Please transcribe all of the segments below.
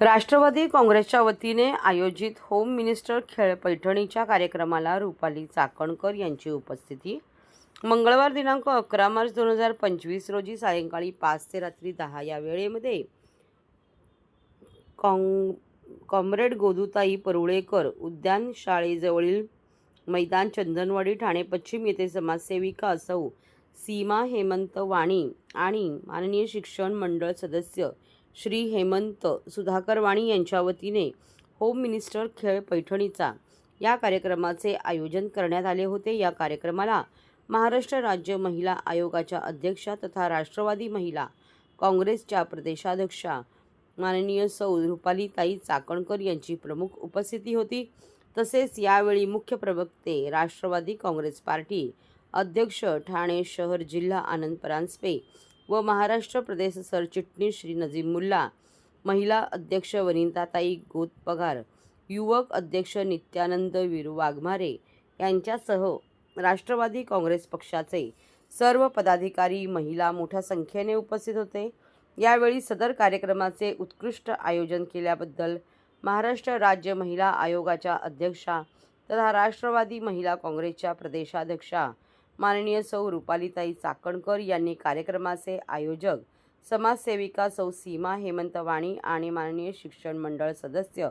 राष्ट्रवादी काँग्रेसच्या वतीने आयोजित होम मिनिस्टर खेळ पैठणीच्या कार्यक्रमाला रुपाली चाकणकर यांची उपस्थिती। मंगळवार दिनांक 11 मार्च 2025 रोजी सायंकाळी 5 ते रात्री 10 या वेळेमध्ये कॉम्रेड गोदूताई परुळेकर उद्यान शाळेजवळील मैदान चंदनवाडी ठाणे पश्चिम येथे समाजसेविका सौ सीमा हेमंत वाणी आणि माननीय शिक्षण मंडळ सदस्य श्री हेमंत सुधाकर वाणी यांच्या वतीने होम मिनिस्टर खेळ पैठणीचा या कार्यक्रमाचे आयोजन करण्यात आले होते। या कार्यक्रमाला महाराष्ट्र राज्य महिला आयोगाच्या अध्यक्षा तथा राष्ट्रवादी महिला काँग्रेसच्या प्रदेशाध्यक्षा माननीय सौ रुपालीताई चाकणकर यांची प्रमुख उपस्थिती होती। तसेच यावेळी मुख्य प्रवक्ते राष्ट्रवादी काँग्रेस पार्टी अध्यक्ष ठाणे शहर जिल्हा आनंद परांजपे व महाराष्ट्र प्रदेश सरचिटणीस श्री नजीम मुल्ला, महिला अध्यक्ष वनिताताई गोतपगार, युवक अध्यक्ष नित्यानंद वीरू वाघमारे यांच्यासह राष्ट्रवादी काँग्रेस पक्षाचे सर्व पदाधिकारी महिला मोठ्या संख्येने उपस्थित होते। यावेळी सदर कार्यक्रमाचे उत्कृष्ट आयोजन केल्याबद्दल महाराष्ट्र राज्य महिला आयोगाच्या अध्यक्षा तथा राष्ट्रवादी महिला काँग्रेसच्या प्रदेशाध्यक्षा माननीय सौ रुपालीताई चाकणकर यांनी कार्यक्रमाचे आयोजक समाजसेविका सौ सीमा हेमंत वाणी आणि माननीय शिक्षण मंडळ सदस्य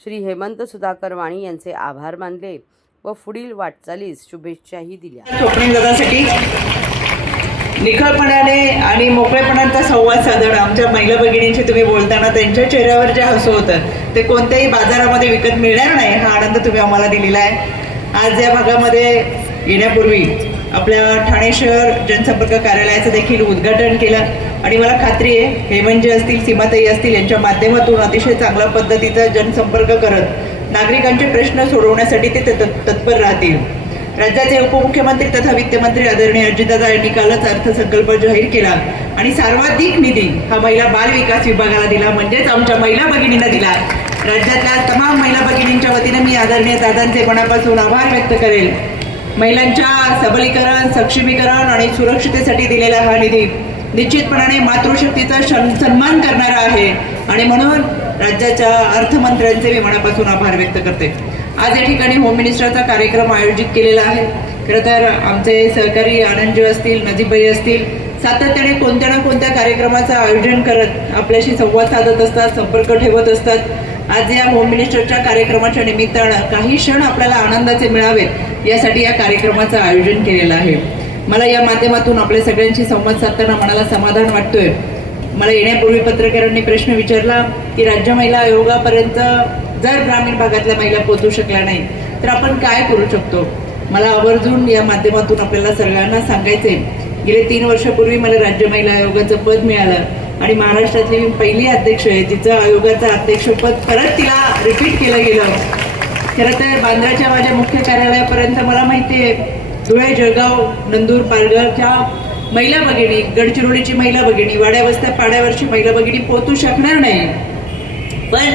श्री हेमंत सुधाकर वाणी यांचे आभार मानले व पुढील वाटचालीस शुभेच्छाही दिल्या। स्वप्नीलदादासाठी निखळपणाने आणि मोकळेपणाचा संवाद साधून आमच्या महिला भगिनींशी तुम्ही बोलताना त्यांच्या चेहऱ्यावर जे हसू होतं ते कोणत्याही बाजारामध्ये विकत मिळणार नाही, हा आनंद तुम्ही आम्हाला दिलेला आहे। आज या भागामध्ये येण्यापूर्वी आपल्या ठाणे शहर जनसंपर्क कार्यालयाचं देखील उद्घाटन केलं आणि मला खात्री आहे हेमंतजी असतील, सीमाताई असतील यांच्या माध्यमातून अतिशय चांगल्या पद्धतीचा जनसंपर्क करत नागरिकांचे प्रश्न सोडवण्यासाठी ते तत्पर राहतील। राज्याचे उपमुख्यमंत्री तथा वित्तमंत्री आदरणीय अजितदादा यांनी कालच अर्थसंकल्प जाहीर केला आणि सर्वाधिक निधी हा महिला बाल विकास विभागाला दिला, म्हणजेच आमच्या महिला भगिनींना दिला। राज्यातल्या तमाम महिला भगिनींच्या वतीने मी आदरणीय दादांचे मनापासून आभार व्यक्त करेल। महिलांच्या सबलीकरण, सक्षमीकरण आणि सुरक्षिततेसाठी दिलेला हा निधी निश्चितपणाने मातृशक्तीचा सन्मान करणारा आहे आणि म्हणून राज्याच्या अर्थमंत्र्यांचे मी मनापासून आभार व्यक्त करते। आज या ठिकाणी होम मिनिस्टरचा कार्यक्रम आयोजित केलेला आहे। खरं तर आमचे सहकारी आनंदजी असतील, नजीबभाई असतील, सातत्याने कोणत्या ना कोणत्या कार्यक्रमाचं आयोजन करत आपल्याशी संवाद साधत असतात, संपर्क ठेवत असतात। आज या होम मिनिस्टरच्या कार्यक्रमाच्या निमित्तानं काही क्षण आपल्याला आनंदाचे मिळावेत यासाठी या कार्यक्रमाचं आयोजन केलेलं आहे। मला या माध्यमातून आपल्या सगळ्यांशी संवाद साधताना मनाला समाधान वाटतोय। मला येण्यापूर्वी पत्रकारांनी प्रश्न विचारला की राज्य महिला आयोगापर्यंत जर ग्रामीण भागातल्या महिला पोहोचू शकल्या नाही तर आपण काय करू शकतो। मला आवर्जून या माध्यमातून आपल्याला सगळ्यांना सांगायचे, गेले 3 वर्षापूर्वी मला राज्य महिला आयोगाचं पद मिळालं आणि महाराष्ट्रातली मी पहिली अध्यक्ष आहे जिचं आयोगाचं अध्यक्षपद परत तिला रिपीट केलं गेलं। खरं तर बांद्राच्या माझ्या मुख्य कार्यालयापर्यंत मला माहिती आहे धुळे, जळगाव, नंदूर, पालघरच्या महिला भगिनी, गडचिरोलीची महिला भगिनी, वाड्या वस्त्या पाड्यावरची महिला भगिनी पोहोचू शकणार नाही, पण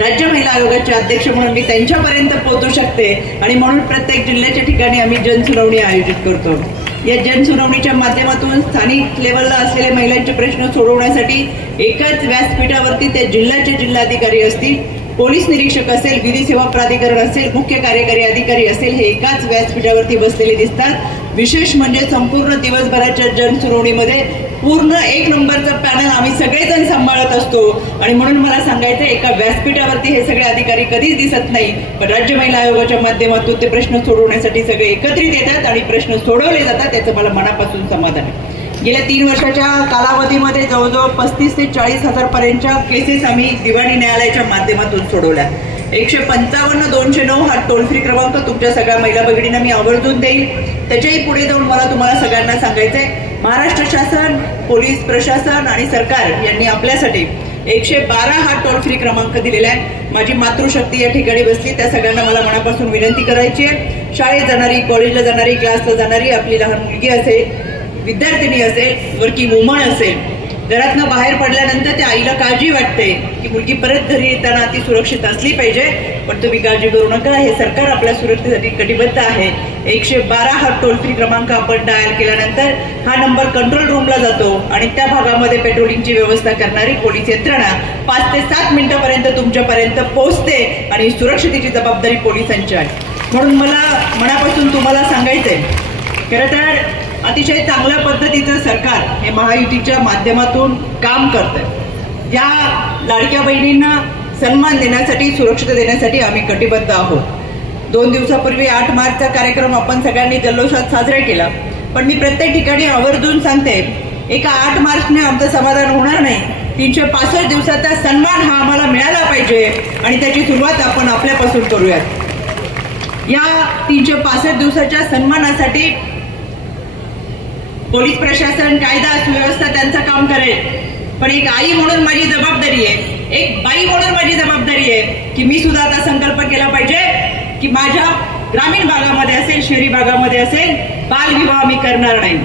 राज्य महिला आयोगाचे अध्यक्ष म्हणून मी त्यांच्यापर्यंत पोहोचू शकते आणि म्हणून प्रत्येक जिल्ह्याच्या ठिकाणी आम्ही जनसुनावणी आयोजित करतो। या जनसुनावणीच्या माध्यमातून स्थानिक लेवलला असलेले महिलांचे प्रश्न सोडवण्यासाठी एकाच व्यासपीठावरती ते जिल्ह्याचे जिल्हाधिकारी असतील, पोलीस निरीक्षक असेल, विधी सेवा प्राधिकरण असेल, मुख्य कार्यकारी अधिकारी असेल, हे एकाच व्यासपीठावरती बसलेले दिसतात। विशेष म्हणजे संपूर्ण दिवसभराच्या जनसुनावणीमध्ये पूर्ण 1 नंबरचा पॅनल आम्ही सगळेजण सांभाळत असतो आणि म्हणून मला सांगायचं एका व्यासपीठावरती हे सगळे अधिकारी कधीच दिसत नाही, पण राज्य महिला आयोगाच्या माध्यमातून ते प्रश्न सोडवण्यासाठी सगळे एकत्रित येतात आणि प्रश्न सोडवले जातात, त्याचं मला मनापासून समाधान आहे। गेल्या 3 वर्षाच्या कालावधीमध्ये जवळजवळ 35 ते 40 हजार पर्यंतच्या केसेस आम्ही दिवाणी न्यायालयाच्या माध्यमातून सोडवल्या। 155-209 हा टोल फ्री क्रमांक तुमच्या सगळ्या महिला भगिनींना मी आवर्जून देईल। त्याच्याही पुढे जाऊन मला तुम्हाला सगळ्यांना सांगायचंय, महाराष्ट्र शासन, पोलीस प्रशासन आणि सरकार यांनी आपल्यासाठी 112 हा टोल फ्री क्रमांक दिलेला आहे। माझी मातृशक्ती या ठिकाणी बसली, त्या सगळ्यांना मला मनापासून विनंती करायची आहे, शाळेत जाणारी, कॉलेजला जाणारी, क्लासला जाणारी आपली लहान मुलगी असेल, विद्यार्थिनी असेल, वर्किंग वुमन असेल, घरातनं बाहेर पडल्यानंतर त्या आईला काळजी वाटते की मुलगी परत घरी येताना ती सुरक्षित असली पाहिजे. पण तुम्ही काळजी करू नका, हे सरकार आपल्या सुरक्षेसाठी कटिबद्ध आहे. 112 हा टोल फ्री क्रमांक आपण डायल केल्यानंतर हा नंबर कंट्रोल रूमला जातो आणि त्या भागामध्ये पेट्रोलिंगची व्यवस्था करणारी पोलीस यंत्रणा 5 ते 7 मिनिटांपर्यंत तुमच्यापर्यंत पोहोचते आणि सुरक्षतेची जबाबदारी पोलिसांची आहे. म्हणून मला मनापासून तुम्हाला सांगायचंय, खरं तर अतिशय चांगल्या पद्धतीचं सरकार हे महायुतीच्या माध्यमातून काम करतंय. या लाडक्या बहिणींना सन्मान देण्यासाठी, सुरक्षित देण्यासाठी आम्ही कटिबद्ध आहोत. 2 दिवसापूर्वी 8 मार्चचा कार्यक्रम आपण सगळ्यांनी जल्लोषात साजरा केला. पण मी प्रत्येक ठिकाणी आवर्जून सांगते, एका 8 मार्चने आमचं समाधान होणार नाही. 365 दिवसाचा सन्मान हा आम्हाला मिळाला पाहिजे आणि त्याची सुरुवात आपण आपल्यापासून करूयात. या 365 दिवसाच्या सन्मानासाठी पोलीस प्रशासन, कायदा सुव्यवस्था त्यांचं काम करेल. पण एक आई म्हणून माझी जबाबदारी आहे, एक बाई म्हणून माझी जबाबदारी आहे की मी सुद्धा आता संकल्प केला पाहिजे की माझ्या ग्रामीण भागामध्ये असेल, शहरी भागामध्ये असेल, बालविवाह मी करणार नाही.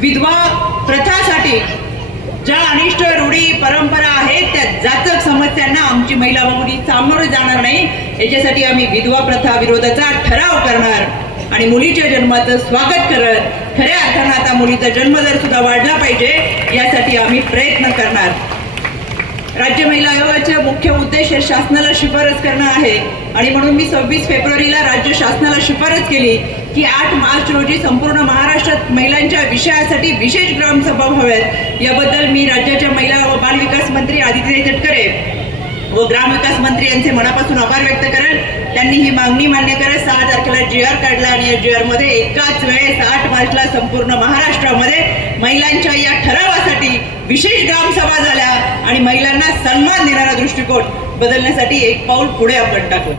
विधवा प्रथासाठी ज्या अनिष्ट रूढी परंपरा आहेत त्या जाचक समस्यांना आमची महिला भगिनी सामोरे जाणार नाही. याच्यासाठी आम्ही विधवा प्रथा विरोधाचा ठराव करणार आणि मुलीच्या जन्माचं स्वागत करत खऱ्या अर्थानं आता मुलीचा जन्मदर सुद्धा वाढला पाहिजे यासाठी आम्ही प्रयत्न करणार. राज्य महिला आयोगाचा मुख्य उद्देश हे शासनाला शिफारस करणं आहे आणि म्हणून मी 26 फेब्रुवारीला राज्य शासनाला शिफारस केली की 8 मार्च रोजी संपूर्ण महाराष्ट्रात महिलांच्या विषयासाठी विशेष ग्रामसभा व्हाव्यात. याबद्दल मी राज्याच्या महिला व बालविकास मंत्री आदित्य तटकरे व ग्रामविकास मंत्री यांचे मनापासून आभार व्यक्त करेल. त्यांनी ही मागणी मान्य करत 6 तारखेला GR काढला आणि या GR मध्ये एकाच वेळेस 8 मार्चला संपूर्ण महाराष्ट्रामध्ये महिलांच्या या ठरावासाठी विशेष ग्रामसभा झाल्या आणि महिलांना सन्मान देणारा दृष्टिकोन बदलण्यासाठी एक पाऊल पुढे आपण टाकू.